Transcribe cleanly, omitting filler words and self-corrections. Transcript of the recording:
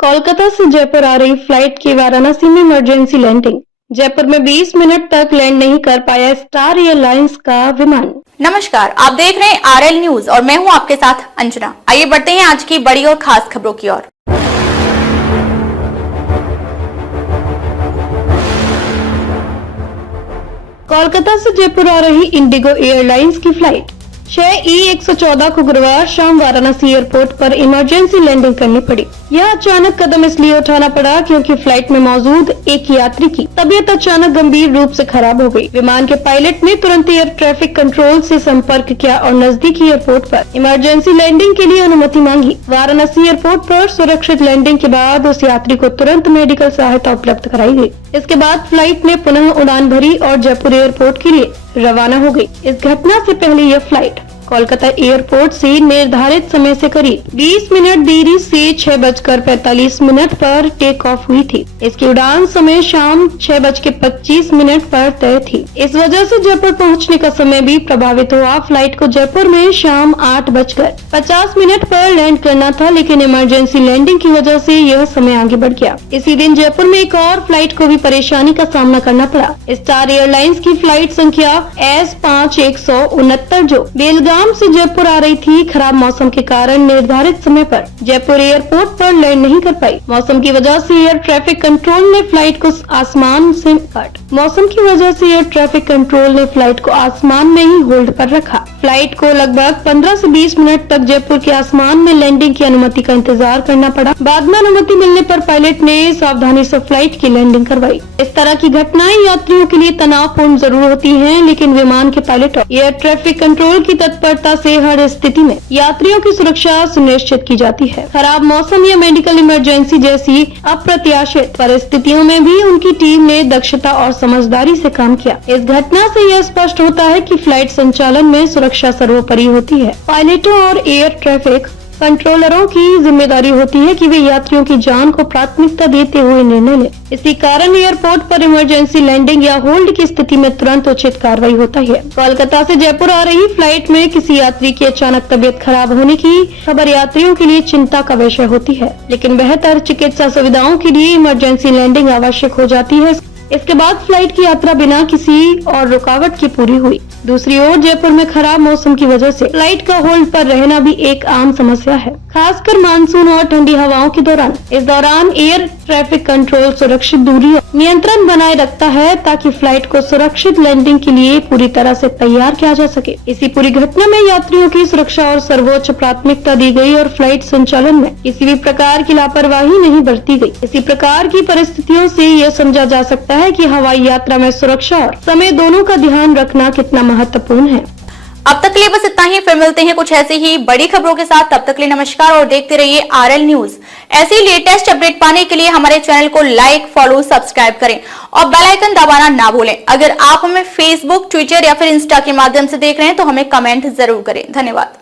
कोलकाता से जयपुर आ रही फ्लाइट की वाराणसी में इमरजेंसी लैंडिंग। जयपुर में 20 मिनट तक लैंड नहीं कर पाया स्टार एयरलाइंस का विमान। नमस्कार, आप देख रहे हैं आरएल न्यूज और मैं हूं आपके साथ अंजना। आइए बढ़ते हैं आज की बड़ी और खास खबरों की ओर। कोलकाता से जयपुर आ रही इंडिगो एयरलाइंस की फ्लाइट 6E114 को गुरुवार शाम वाराणसी एयरपोर्ट पर इमरजेंसी लैंडिंग करनी पड़ी। यह अचानक कदम इसलिए उठाना पड़ा क्योंकि फ्लाइट में मौजूद एक यात्री की तबीयत अचानक गंभीर रूप से खराब हो गई। विमान के पायलट ने तुरंत एयर ट्रैफिक कंट्रोल से संपर्क किया और नजदीकी एयरपोर्ट पर इमरजेंसी लैंडिंग के लिए अनुमति मांगी। वाराणसी एयरपोर्ट पर सुरक्षित लैंडिंग के बाद उस यात्री को तुरंत मेडिकल सहायता उपलब्ध कराई गई। इसके बाद फ्लाइट ने पुनः उड़ान भरी और जयपुर एयरपोर्ट के लिए रवाना हो गई। इस घटना से पहले यह फ्लाइट कोलकाता एयरपोर्ट से निर्धारित समय से करीब 20 मिनट देरी से 6:45 पर टेक ऑफ हुई थी। इसकी उड़ान समय शाम 6:25 पर तय थी। इस वजह से जयपुर पहुंचने का समय भी प्रभावित हुआ। फ्लाइट को जयपुर में शाम 8:50 पर लैंड करना था, लेकिन इमरजेंसी लैंडिंग की वजह से यह समय आगे बढ़ गया। इसी दिन जयपुर में एक और फ्लाइट को भी परेशानी का सामना करना पड़ा। स्टार एयरलाइंस की फ्लाइट संख्या S5169 जो बेलगाम से जयपुर आ रही थी, खराब मौसम के कारण निर्धारित समय पर जयपुर एयरपोर्ट पर लैंड नहीं कर पाई। मौसम की वजह से एयर ट्रैफिक कंट्रोल ने फ्लाइट को आसमान में ही होल्ड पर रखा। फ्लाइट को लगभग 15 से 20 मिनट तक जयपुर के आसमान में लैंडिंग की अनुमति का इंतजार करना पड़ा। बाद में अनुमति मिलने पर पायलट ने सावधानी से फ्लाइट की लैंडिंग करवाई। इस तरह की घटनाएं यात्रियों के लिए तनावपूर्ण जरूर होती हैं, लेकिन विमान के पायलट और एयर ट्रैफिक कंट्रोल की तत्परता से हर स्थिति में यात्रियों की सुरक्षा सुनिश्चित की जाती है। खराब मौसम या मेडिकल इमरजेंसी जैसी अप्रत्याशित परिस्थितियों में भी उनकी टीम ने दक्षता और समझदारी से काम किया। इस घटना से यह स्पष्ट होता है कि फ्लाइट संचालन में सुरक्षा सर्वोपरि होती है। पायलटों और एयर ट्रैफिक कंट्रोलरों की जिम्मेदारी होती है कि वे यात्रियों की जान को प्राथमिकता देते हुए निर्णय लें। इसी कारण एयरपोर्ट पर इमरजेंसी लैंडिंग या होल्ड की स्थिति में तुरंत उचित कार्रवाई होता है। कोलकाता से जयपुर आ रही फ्लाइट में किसी यात्री की अचानक तबीयत खराब होने की खबर यात्रियों के लिए चिंता का विषय होती है, लेकिन बेहतर चिकित्सा सुविधाओं के लिए इमरजेंसी लैंडिंग आवश्यक हो जाती है। इसके बाद फ्लाइट की यात्रा बिना किसी और रुकावट के पूरी हुई। दूसरी ओर जयपुर में खराब मौसम की वजह से फ्लाइट का होल्ड पर रहना भी एक आम समस्या है, खासकर मानसून और ठंडी हवाओं के दौरान। इस दौरान एयर ट्रैफिक कंट्रोल सुरक्षित दूरी और नियंत्रण बनाए रखता है ताकि फ्लाइट को सुरक्षित लैंडिंग के लिए पूरी तरह से तैयार किया जा सके। इसी पूरी घटना में यात्रियों की सुरक्षा और सर्वोच्च प्राथमिकता दी गई और फ्लाइट संचालन में किसी भी प्रकार की लापरवाही नहीं बरती गई। इसी प्रकार की परिस्थितियों से यह समझा जा सकता है कि हवाई यात्रा में सुरक्षा और समय दोनों का ध्यान रखना कितना महत्वपूर्ण है। अब तक के लिए बस इतना ही। फिर मिलते हैं कुछ ऐसे ही बड़ी खबरों के साथ। तब तक के लिए नमस्कार और देखते रहिए आरएल न्यूज। ऐसी लेटेस्ट अपडेट पाने के लिए हमारे चैनल को लाइक, फॉलो, सब्सक्राइब करें और बेल आइकन दबाना ना भूलें। अगर आप हमें फेसबुक, ट्विटर या फिर इंस्टा के माध्यम से देख रहे हैं तो हमें कमेंट जरूर करें। धन्यवाद।